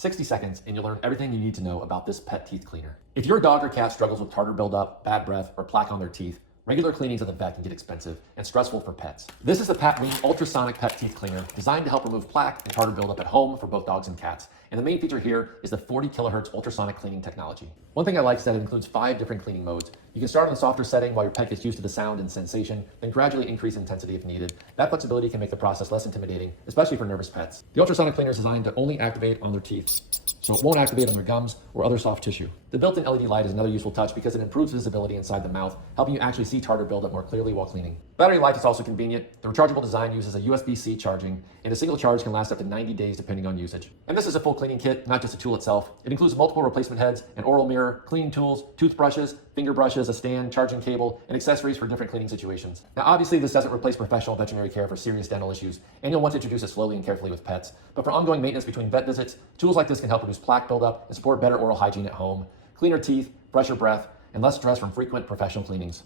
60 seconds and you'll learn everything you need to know about this pet teeth cleaner. If your dog or cat struggles with tartar buildup, bad breath, or plaque on their teeth, regular cleanings at the vet can get expensive and stressful for pets. This is the PATWING Ultrasonic Pet Teeth Cleaner, designed to help remove plaque and tartar buildup at home for both dogs and cats. And the main feature here is the 40 kilohertz ultrasonic cleaning technology. One thing I like is that it includes 5 different cleaning modes. You can start on the softer setting while your pet gets used to the sound and sensation, then gradually increase intensity if needed. That flexibility can make the process less intimidating, especially for nervous pets. The ultrasonic cleaner is designed to only activate on their teeth, so it won't activate on their gums or other soft tissue. The built-in LED light is another useful touch because it improves visibility inside the mouth, helping you actually see tartar buildup more clearly while cleaning. Battery life is also convenient. The rechargeable design uses a USB-C charging, and a single charge can last up to 90 days depending on usage. And this is a full cleaning kit, not just a tool itself. It includes multiple replacement heads, an oral mirror, cleaning tools, toothbrushes, finger brushes, a stand, charging cable, and accessories for different cleaning situations. Now, obviously, this doesn't replace professional veterinary care for serious dental issues, and you'll want to introduce it slowly and carefully with pets. But for ongoing maintenance between vet visits, tools like this can help reduce plaque buildup and support better oral hygiene at home, cleaner teeth, fresher breath, and less stress from frequent professional cleanings.